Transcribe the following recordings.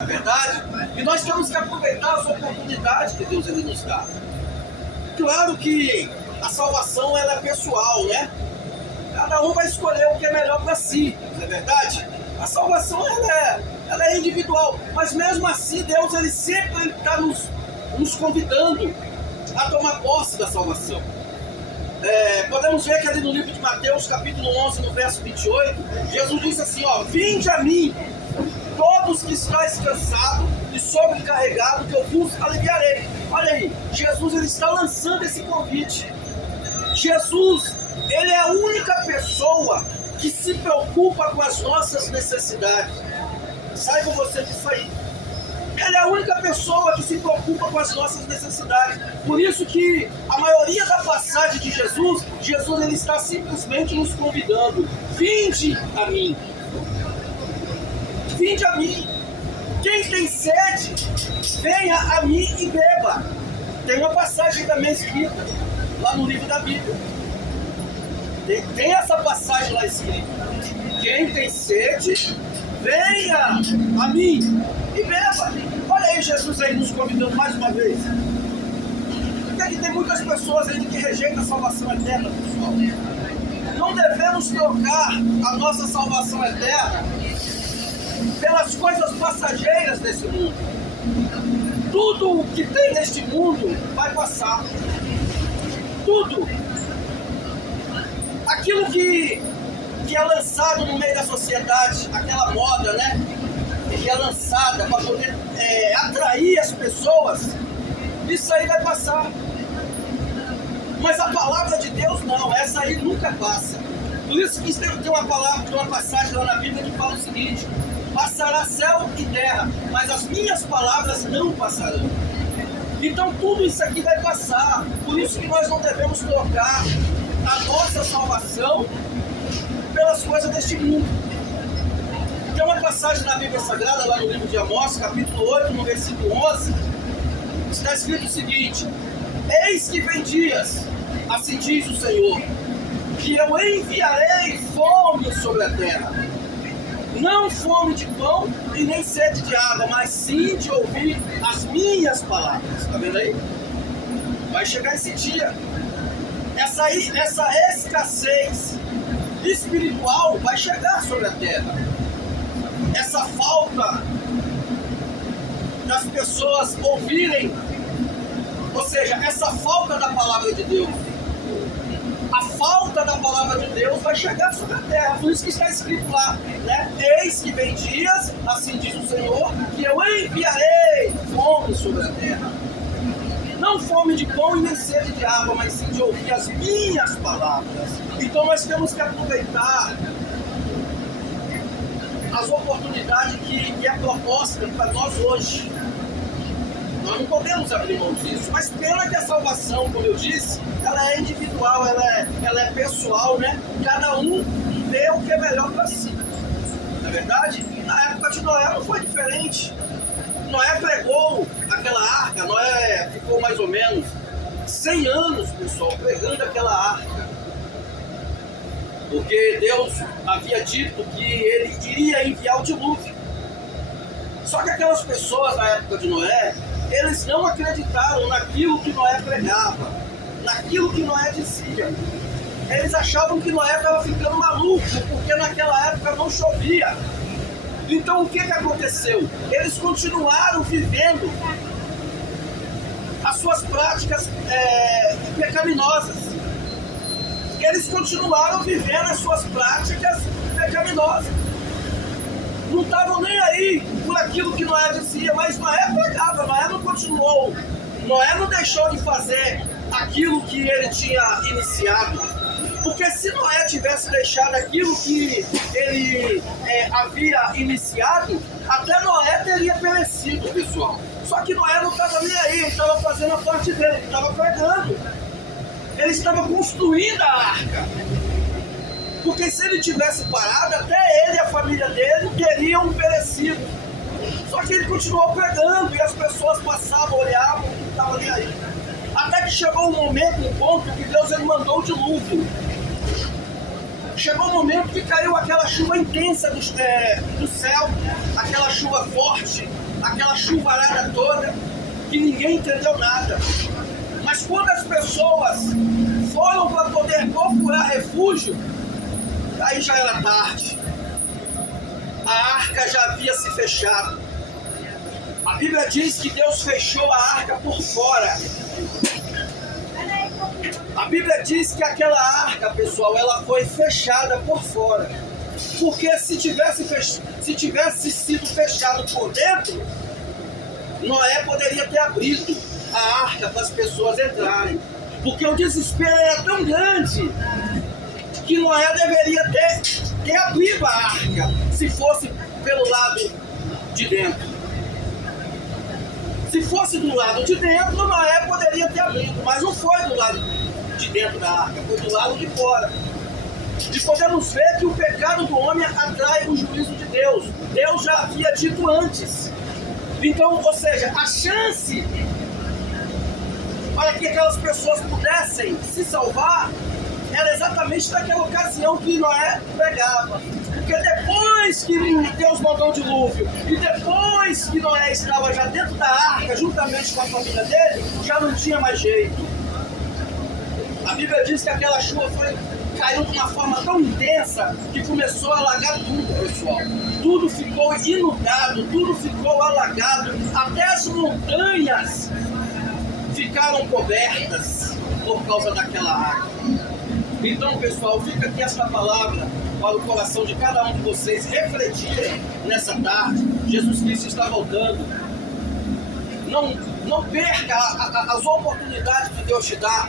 Na verdade, e nós temos que aproveitar as oportunidades que Deus ele nos dá. Claro que a salvação ela é pessoal, né? Cada um vai escolher o que é melhor para si, não é verdade? A salvação ela é individual, mas mesmo assim Deus ele sempre está nos convidando a tomar posse da salvação. Podemos ver que ali no livro de Mateus, capítulo 11, no verso 28, Jesus disse assim, ó, vinde a mim, todos que estáis cansados e sobrecarregados, que eu vos aliviarei. Olha aí, Jesus ele está lançando esse convite. Jesus, ele é a única pessoa que se preocupa com as nossas necessidades. Saiba você disso aí. Ele é a única pessoa que se preocupa com as nossas necessidades. Por isso que a maioria da passagem de Jesus ele está simplesmente nos convidando. Vinde a mim. Vinde a mim. Quem tem sede, venha a mim e beba. Tem uma passagem também escrita lá no livro da Bíblia. Tem essa passagem lá escrita. Quem tem sede, venha a mim e beba. Olha aí Jesus aí nos convidando mais uma vez. Porque tem muitas pessoas aí que rejeitam a salvação eterna, pessoal. Não devemos trocar a nossa salvação eterna pelas coisas passageiras desse mundo. Tudo o que tem neste mundo vai passar. Tudo. Aquilo que é lançado no meio da sociedade, aquela moda, né? Que é lançada para poder atrair as pessoas, isso aí vai passar. Mas a palavra de Deus não, essa aí nunca passa. Por isso que tem uma passagem lá na Bíblia que fala o seguinte: passará céu e terra, mas as minhas palavras não passarão. Então tudo isso aqui vai passar. Por isso que nós não devemos trocar a nossa salvação pelas coisas deste mundo. Tem uma passagem na Bíblia Sagrada, lá no livro de Amós, capítulo 8, no versículo 11, está escrito o seguinte: eis que vem dias, assim diz o Senhor, que eu enviarei fome sobre a terra, não fome de pão e nem sede de água, mas sim de ouvir as minhas palavras. Está vendo aí? Vai chegar esse dia. Essa escassez espiritual vai chegar sobre a terra. Essa falta das pessoas ouvirem, ou seja, essa falta da palavra de Deus, a falta da palavra de Deus vai chegar sobre a terra. Por isso que está escrito lá, né? Eis que vem dias, assim diz o Senhor, que eu enviarei fome sobre a terra. Não fome de pão e nem sede de água, mas sim de ouvir as minhas palavras. Então nós temos que aproveitar as oportunidades que é proposta para nós hoje. Nós não podemos abrir mão disso. Mas pena que a salvação, como eu disse, ela é individual, ela é pessoal, né? Cada um vê o que é melhor para si. Não é verdade? Na época de Noé não foi diferente. Noé pregou aquela arca, Noé ficou mais ou menos 100 anos, pessoal, pregando aquela arca. Porque Deus havia dito que ele iria enviar o dilúvio. Só que aquelas pessoas na época de Noé, eles não acreditaram naquilo que Noé pregava, naquilo que Noé dizia. Eles achavam que Noé estava ficando maluco, porque naquela época não chovia. Então o que aconteceu? Eles continuaram vivendo as suas práticas pecaminosas. Eles continuaram vivendo as suas práticas pecaminosas. Não estavam nem aí por aquilo que Noé dizia, mas Noé pregava, Noé não continuou. Noé não deixou de fazer aquilo que ele tinha iniciado. Porque se Noé tivesse deixado aquilo que ele havia iniciado, até Noé teria perecido, pessoal. Só que Noé não estava nem aí, ele estava fazendo a parte dele, ele estava pregando. Ele estava construindo a arca. Porque se ele tivesse parado, até ele e a família dele teriam perecido. Só que ele continuou pregando e as pessoas passavam, olhavam, não estavam nem aí. Até que chegou um momento, um ponto, que Deus ele mandou o dilúvio. Chegou um momento que caiu aquela chuva intensa do céu, aquela chuva forte, aquela chuvarada toda, que ninguém entendeu nada. Mas quando as pessoas foram para poder procurar refúgio, aí já era tarde. A arca já havia se fechado. A Bíblia diz que Deus fechou a arca por fora. A Bíblia diz que aquela arca, pessoal, ela foi fechada por fora. Porque se tivesse sido fechado por dentro, Noé poderia ter abrido a arca para as pessoas entrarem. Porque o desespero era tão grande que Noé deveria ter abrido a arca, se fosse pelo lado de dentro. Se fosse do lado de dentro, Noé poderia ter abrido, mas não foi do lado de dentro da arca, foi do lado de fora. E podemos ver que o pecado do homem atrai o juízo de Deus. Deus já havia dito antes. Então, ou seja, a chance para que aquelas pessoas pudessem se salvar era exatamente naquela ocasião que Noé pregava. Porque depois que Deus mandou o dilúvio, e depois que Noé estava já dentro da arca, juntamente com a família dele, já não tinha mais jeito. A Bíblia diz que aquela chuva caiu de uma forma tão intensa que começou a alagar tudo, pessoal. Tudo ficou inundado, tudo ficou alagado, até as montanhas ficaram cobertas por causa daquela água. Então, pessoal, fica aqui esta palavra para o coração de cada um de vocês refletirem nessa tarde. Jesus Cristo está voltando. Não perca as oportunidades que Deus te dá,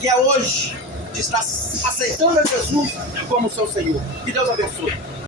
que é hoje, de estar aceitando a Jesus como seu Senhor. Que Deus abençoe.